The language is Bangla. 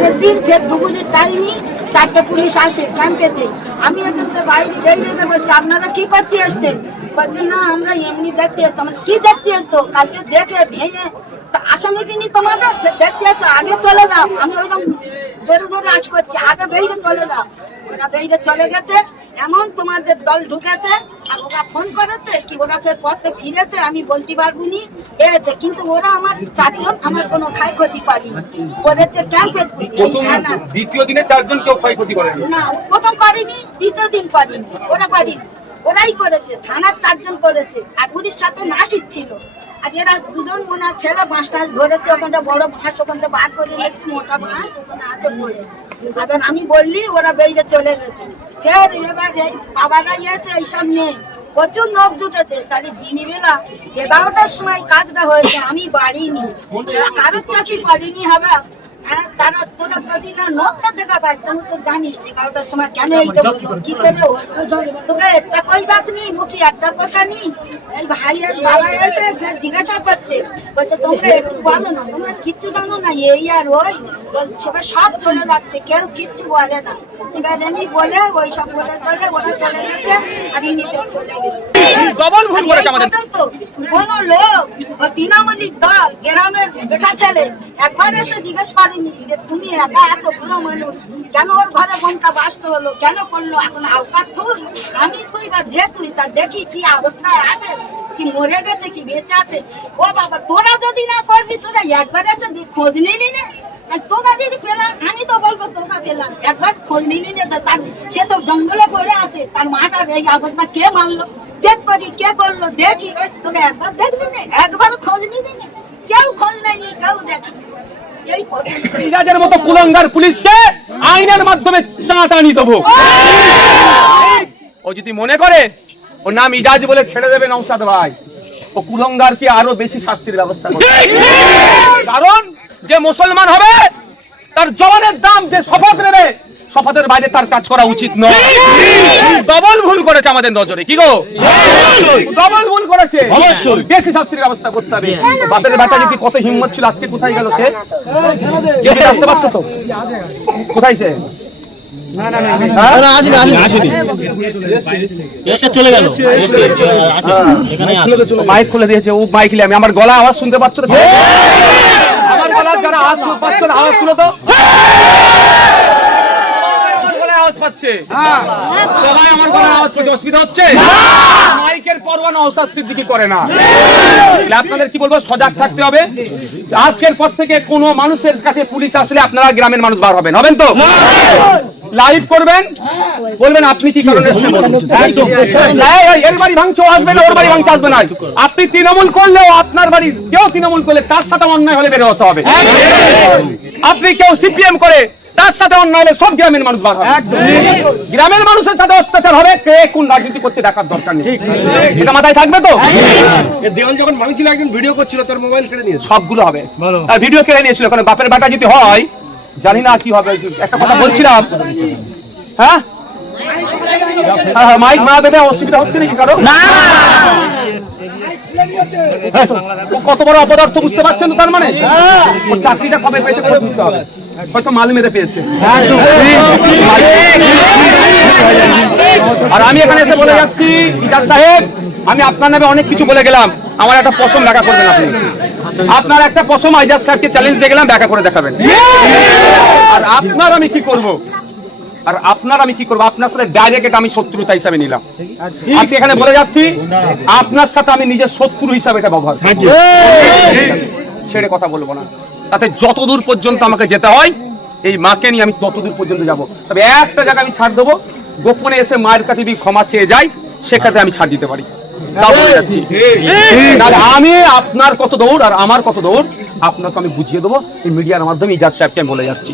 পরের দিন ফের দুপুরের টাইমই চারটে পুলিশ আসে ক্যাম্পেতে আমি এখান থেকে বাইরে বেরিয়ে বলছি, আপনারা কি করতে এসছেন? বলছে, না, আমরা এমনি দেখতে এসছি। আমরা কি দেখতে এসছো? কালকে দেখে ভেঙে তা আসামিটি নি তোমাদের? দেখতে এসছো? আগে চলে যাও। আমি ওইরকম ধরে ধরে আশ করছি, আগে বেরিয়ে চলে যাও। ওরা বেরিয়ে চলে গেছে। এমন তোমাদের দল ঢুকেছে আর ওরা ফোন করেছে কি ওরা ফের পথে ফিরেছে আমি বলতে পারব নি। এসেছে কিন্তু ওরা আমার চারজন আমার কোনো ক্ষয়ক্ষতি করেনি। করেছে ক্যাম্পের দ্বিতীয় দিনে চারজন কেউ ক্ষয়ক্ষতি করেনি। না প্রথম করেনি দ্বিতীয় দিন করেনি ওরা করেনি। ওরাই করেছে থানার চারজন করেছে আর পুলিশ সাথে নাসির ছিল। আর এরা দুজন মনে হয় ছেলে বাঁশ ধরেছে ওখানটা বড় বাঁশ ওখান থেকে বার করে নিয়েছি মোটা বাঁশ ওখানে আছে পড়ে এবার আমি বললি, ওরা বেরিয়ে চলে গেছে। ফের এবার এই বাবারা ইয়েছে এইসব নেই প্রচুর নখ জুটেছে। তাহলে দিনই বেলা এগারোটার সময় কাজটা হয়েছে, আমি বাড়িনি। কারোর চাকরি বাড়িনি হবে যদি না নোটটা দেখা পাস তুমি তো জানিস এগারোটার সময় কেন এইটা হলো কি করে? তোকে একটা কই বাত নেই মুখে একটা কথা নেই। এই ভাইয়ের বাবা এসে ফের জিজ্ঞাসা করছে। বলছে তোমরা একটু বলো না তোমরা কিচ্ছু জানো না এই আর ওই। সবাই সব চলে যাচ্ছে কেউ কিচ্ছু বলে না। এবার এমনি বলে ওই সব বলে বলে ওরা চলে গেছে আর ইনি চলে গেছে। কোনো লোক ওই তৃণমূলের দল গ্রামের বেটা ছেলে একবার এসে জিজ্ঞেস করেনি যে তুমি একা আছো কোনো মানুষ, কেন ওর ঘরে বোনটা বাস্ত হলো, কেন করল? এখন আওকাত তুই, আমি তুই বা যে তুই, তা দেখি কি অবস্থায় আছে, কি মরে গেছে, কি বেঁচে আছে। ও বাবা, তোরা যদি না করবি, তোরা একবার এসে খোঁজ নিলি না। তোকা যদি পেলাম পেলাম একবার খোঁজ নিলি তার সে তো জঙ্গলে পড়ে আছে। তার মাটার এই অবস্থা কে মারলো চেক করি কে করল? দেখি। তোরা একবার দেখলি না একবার খোঁজ নিলি না। কেউ খোঁজ নেয়নি কেউ দেখি এই মতো কুলঙ্গার পুলিশকে আইনের মাধ্যমে চাঁটানি দেবো। ও যদি মনে করে ও নাম ইজাজ বলে ছেড়ে দেবে নৌসাদ ভাই ও কুলঙ্গারকে আরও বেশি শাস্তির ব্যবস্থা করবে। কারণ যে মুসলমান হবে তার জবানের দাম যে শপথ নেবে শপথের বাইরে তার কাজ করা উচিত নয়। ডবল ভুল করেছে আমাদের নজরে কি গো? ডবল ভুল করেছে। অবশ্যই। বেশি শাস্তির ব্যবস্থা করতে হবে। বাপের বেটা যদি কত হিম্মত ছিল আজকে কোথায় গেল সে? যদি আসতে পারতো তো? কোথায় সে? চলে গেল। এসে চলে গেল। আসে, এখানে আসে। মাইক খুলে দিয়েছে ও মাইক আমি আমার গলা আওয়াজ শুনতে পাচ্ছ যারা আওয়াজ শুনতে আওয়াজ তুলো তো আওয়াজ পাচ্ছে সবাই আমার আওয়াজ অসুবিধা হচ্ছে? মাইকের পরোয়া নওশাদ সিদ্দিকী করে না। আপনাদের কি বলব? সজাগ থাকতে হবে। আজকের পর থেকে কোনো মানুষের কাছে পুলিশ আসলে আপনারা গ্রামের মানুষ বার হবেন। হবেন তো? লাইভ করবেন? বলবেন আপনি কি কারণে। একদম। এই, এই, এর বাড়ি ভাঙছো আসবে না ওর বাড়ি ভাঙছে আসবে না। আপনি তৃণমূল করলেও আপনার বাড়ি কেউ তৃণমূল করলে তার সাথে অন্যায় হলে বের হতে হবে। আপনি কেউ সিপিএম করে তার সাথে অন্যায় হলে সব গ্রামের মানুষ বার হবে। গ্রামের মানুষের সাথে অত্যাচার হবে কে কোন রাজনীতি করছে দেখার দরকার নেই। এটা মাথায় থাকবে তো? দেওয়াল যখন ভাঙছিল একজন ভিডিও করছিল তোর মোবাইল কেড়ে নিয়েছে। সবগুলো হবে। আর ভিডিও কেড়ে নিয়েছিল কারণ বাপের বাটা যদি হয় জানি না কি হবে। একটা কথা বলছিলাম। হ্যাঁ? হ্যাঁ, হ্যাঁ, মাইক মা বেঁধে অসুবিধা হচ্ছে নাকি কারও? না। কত বড় অপদার্থ বুঝতে পারছেন তো তার মানে? ও চাকরিটা কবে পেয়েছে বুঝতে হবে। হয়তো মাল মেরে পেয়েছে। আর আমি এখানে এসে বলে যাচ্ছি ইজাজ সাহেব আমি আপনার নামে অনেক কিছু বলে গেলাম। আমার একটা পশম দেখা করবেন আপনি। আপনার একটা পশম আইজাজ সাহেবকে চ্যালেঞ্জ দিয়ে গেলাম দেখা করে দেখাবেন। আর আপনার আমি কি করব? আর আপনার আমি কি করব? আপনার সাথে ডাইরেক্ট আমি শত্রুতা হিসাবে নিলাম। আজকে এখানে বলে যাচ্ছি আপনার সাথে আমি নিজের শত্রু হিসাবে এটা ব্যবহার ছেড়ে কথা বলব না। তাতে যতদূর পর্যন্ত আমাকে যেতে হয় এই মাকে নিয়ে আমি ততদূর পর্যন্ত যাব। তবে একটা জায়গা আমি ছাড় দেবো গোপনে এসে মায়ের কাছে যদি ক্ষমা চেয়ে যাই সেক্ষেত্রে আমি ছাড় দিতে পারি। আমি আপনার কত দৌড় আর আমার কত দৌড় আপনাকে আমি বুঝিয়ে দেবো। এই মিডিয়ার মাধ্যমে ইজাজ সাহেবকে আমি বলে যাচ্ছি।